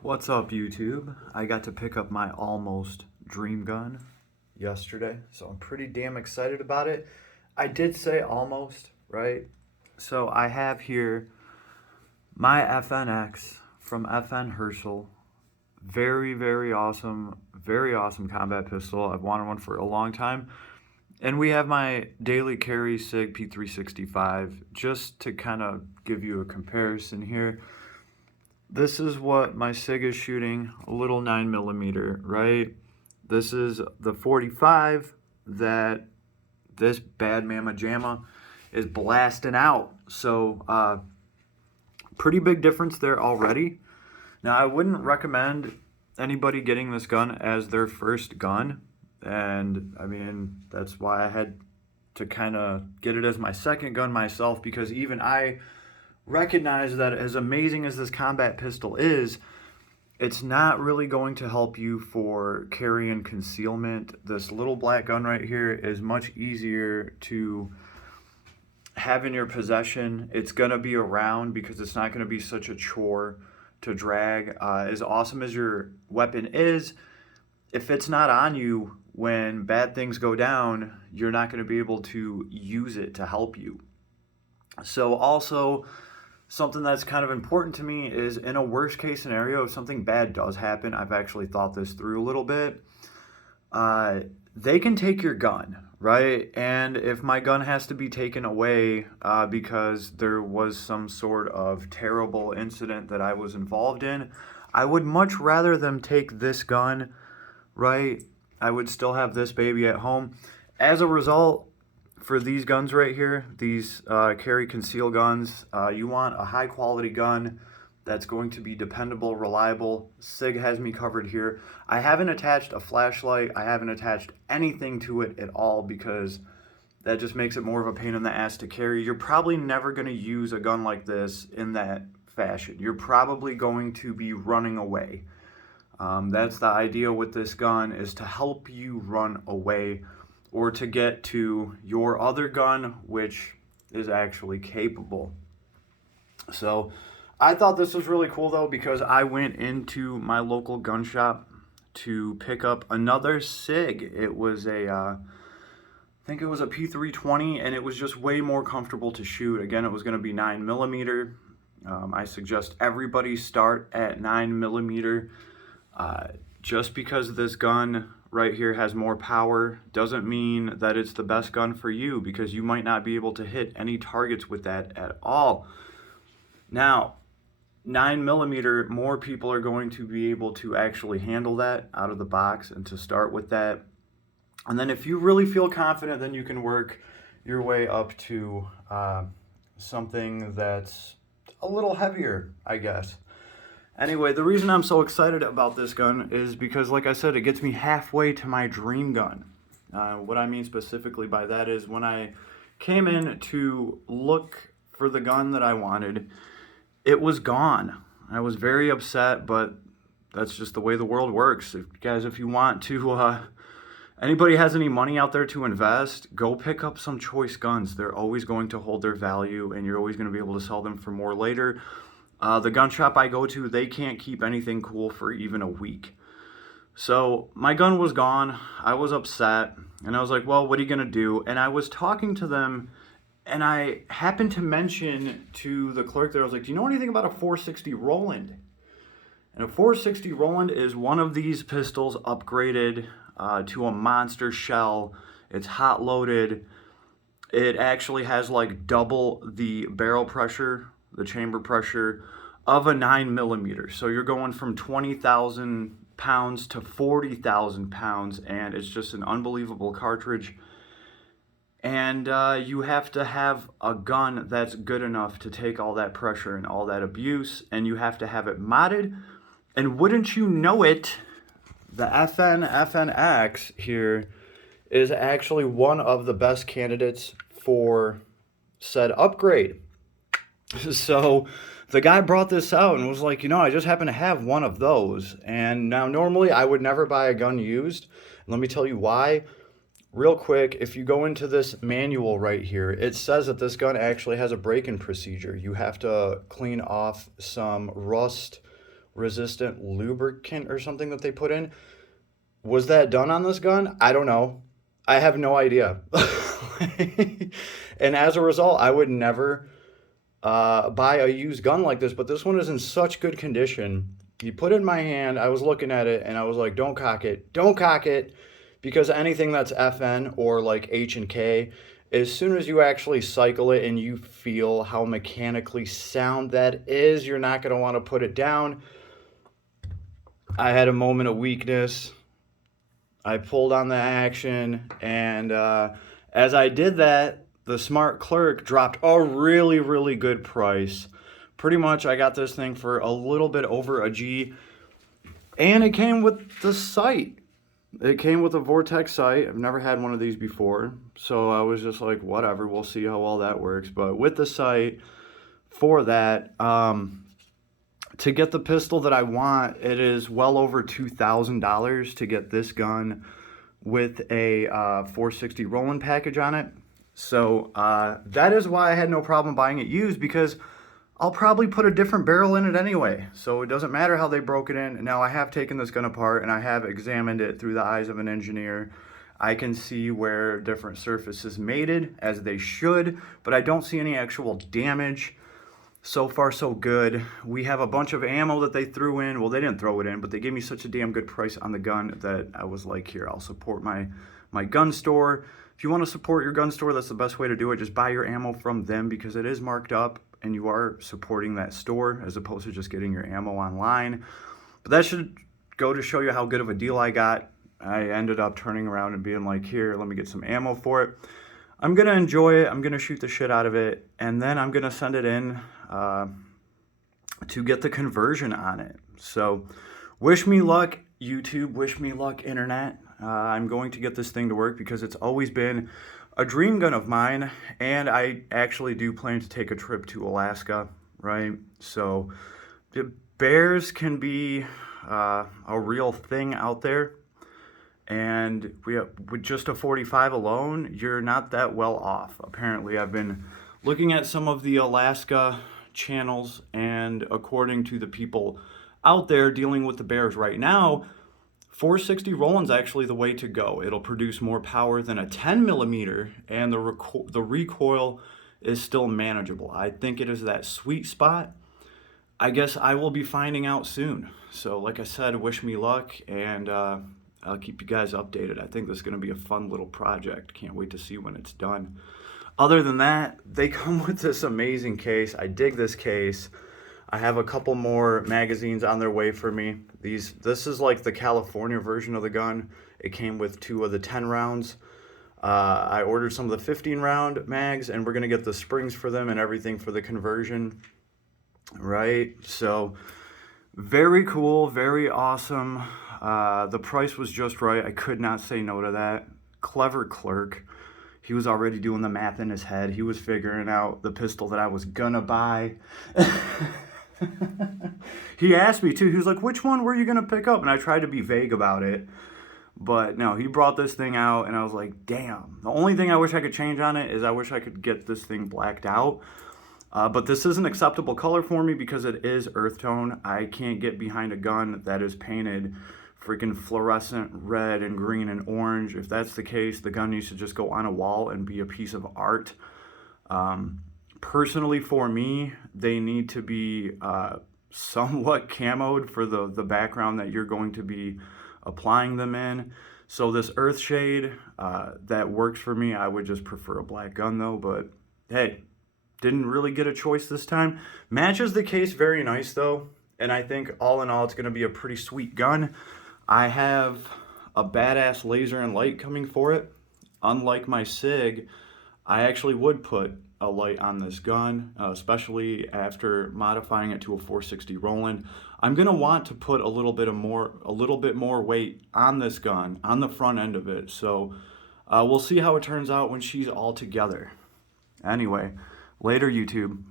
What's up, YouTube? I got to pick up my almost dream gun yesterday, so I'm pretty damn excited about it. I did say almost, right? So I have here my FNX from FN Herschel. Very awesome combat pistol. I've wanted one for a long time. And we have my daily carry Sig P365, just to kind of give you a comparison here. This is what my Sig is shooting, a little 9mm, right? This is the 45 that this bad mama jamma is blasting out. So pretty big difference there already. Now, I wouldn't recommend anybody getting this gun as their first gun. And I mean, that's why I had to kind of get it as my second gun myself, because even I recognize that as amazing as this combat pistol is, it's not really going to help you for carry and concealment. This little black gun right here is much easier to have in your possession. It's going to be around because it's not going to be such a chore to drag. As awesome as your weapon is, if it's not on you when bad things go down, you're not going to be able to use it to help you. So also, something that's kind of important to me is, in a worst case scenario, if something bad does happen, I've actually thought this through a little bit. They can take your gun, right? And if my gun has to be taken away because there was some sort of terrible incident that I was involved in, I would much rather them take this gun, right? I would still have this baby at home. As a result, for these guns right here, these carry conceal guns, you want a high quality gun that's going to be dependable, reliable. Sig has me covered here. I haven't attached a flashlight. I haven't attached anything to it at all, because that just makes it more of a pain in the ass to carry. You're probably never going to use a gun like this in that fashion. You're probably going to be running away. That's the idea with this gun, is to help you run away, or to get to your other gun, which is actually capable. So I thought this was really cool, though, because I went into my local gun shop to pick up another Sig. It was I think it was a P320, and it was just way more comfortable to shoot. Again, it was going to be 9mm. I suggest everybody start at 9mm. Just because this gun right here has more power doesn't mean that it's the best gun for you, because you might not be able to hit any targets with that at all. Now, 9mm, more people are going to be able to actually handle that out of the box, and to start with that. And then if you really feel confident, then you can work your way up to something that's a little heavier, I guess. Anyway, the reason I'm so excited about this gun is because, like I said, it gets me halfway to my dream gun. What I mean specifically by that is, when I came in to look for the gun that I wanted, it was gone. I was very upset, but that's just the way the world works. If you want to, anybody has any money out there to invest, go pick up some choice guns. They're always going to hold their value, and you're always going to be able to sell them for more later. The gun shop I go to, they can't keep anything cool for even a week. So my gun was gone. I was upset, and I was like, well, what are you going to do? And I was talking to them, and I happened to mention to the clerk there, I was like, do you know anything about a 460 Roland? And a 460 Roland is one of these pistols upgraded to a monster shell. It's hot loaded. It actually has like double the barrel pressure, the chamber pressure, of a 9mm. So you're going from 20,000 pounds to 40,000 pounds, and it's just an unbelievable cartridge. And you have to have a gun that's good enough to take all that pressure and all that abuse, and you have to have it modded. And wouldn't you know it, the FNX here is actually one of the best candidates for said upgrade. So the guy brought this out and was like, I just happen to have one of those. And now, normally I would never buy a gun used. Let me tell you why. Real quick, if you go into this manual right here, it says that this gun actually has a break-in procedure. You have to clean off some rust resistant lubricant or something that they put in. Was that done on this gun? I don't know. I have no idea. And as a result, I would never buy a used gun like this, but this one is in such good condition. He put it in my hand, I was looking at it, and I was like, don't cock it, don't cock it, because anything that's FN or like H and K, as soon as you actually cycle it and you feel how mechanically sound that is, you're not going to want to put it down. I had a moment of weakness. I pulled on the action, and as I did that, the smart clerk dropped a really, really good price. Pretty much I got this thing for a little bit over a G, and it came with the sight. It came with a Vortex sight. I've never had one of these before, so I was just like, whatever, we'll see how well that works. But with the sight for that, to get the pistol that I want, it is well over $2,000 to get this gun with a 460 Roland package on it. So that is why I had no problem buying it used, because I'll probably put a different barrel in it anyway. So it doesn't matter how they broke it in. Now I have taken this gun apart and I have examined it through the eyes of an engineer. I can see where different surfaces mated, as they should, but I don't see any actual damage. So far, so good. We have a bunch of ammo that they threw in. Well, they didn't throw it in, but they gave me such a damn good price on the gun that I was like, here, I'll support my gun store. If you want to support your gun store, that's the best way to do it. Just buy your ammo from them, because it is marked up and you are supporting that store as opposed to just getting your ammo online. But that should go to show you how good of a deal I got. I ended up turning around and being like, here, let me get some ammo for it. I'm going to enjoy it. I'm going to shoot the shit out of it. And then I'm going to send it in to get the conversion on it. So wish me luck, YouTube. Wish me luck, internet. I'm going to get this thing to work, because it's always been a dream gun of mine. And I actually do plan to take a trip to Alaska, right? So the bears can be a real thing out there. And with just a 45 alone, you're not that well off. Apparently, I've been looking at some of the Alaska channels, and according to the people out there dealing with the bears right now, 460 Roland's actually the way to go. It'll produce more power than a 10 millimeter, and the recoil is still manageable. I think it is that sweet spot. I guess I will be finding out soon. So like I said, wish me luck, and I'll keep you guys updated. I think this is going to be a fun little project. Can't wait to see when it's done. Other than that, they come with this amazing case. I dig this case. I have a couple more magazines on their way for me. This is like the California version of the gun. It came with 2 of the 10 rounds. I ordered some of the 15 round mags, and we're going to get the springs for them and everything for the conversion. Right? So very cool, very awesome. The price was just right. I could not say no to that. Clever clerk. He was already doing the math in his head. He was figuring out the pistol that I was gonna buy. He asked me too. He was like, which one were you gonna pick up? And I tried to be vague about it. But no, he brought this thing out, and I was like, damn. The only thing I wish I could change on it is I wish I could get this thing blacked out. But this is an acceptable color for me because it is earth tone. I can't get behind a gun that is painted freaking fluorescent red and green and orange. If that's the case, the gun needs to just go on a wall and be a piece of art. Personally, for me, they need to be somewhat camoed for the background that you're going to be applying them in. So this earth shade, that works for me. I would just prefer a black gun though, but hey, didn't really get a choice this time. Matches the case very nice though, and I think all in all it's going to be a pretty sweet gun. I have a badass laser and light coming for it. Unlike my Sig, I actually would put a light on this gun, especially after modifying it to a 460 Roland. I'm gonna want to put a little bit more weight on this gun, on the front end of it. So we'll see how it turns out when she's all together. Anyway, later YouTube.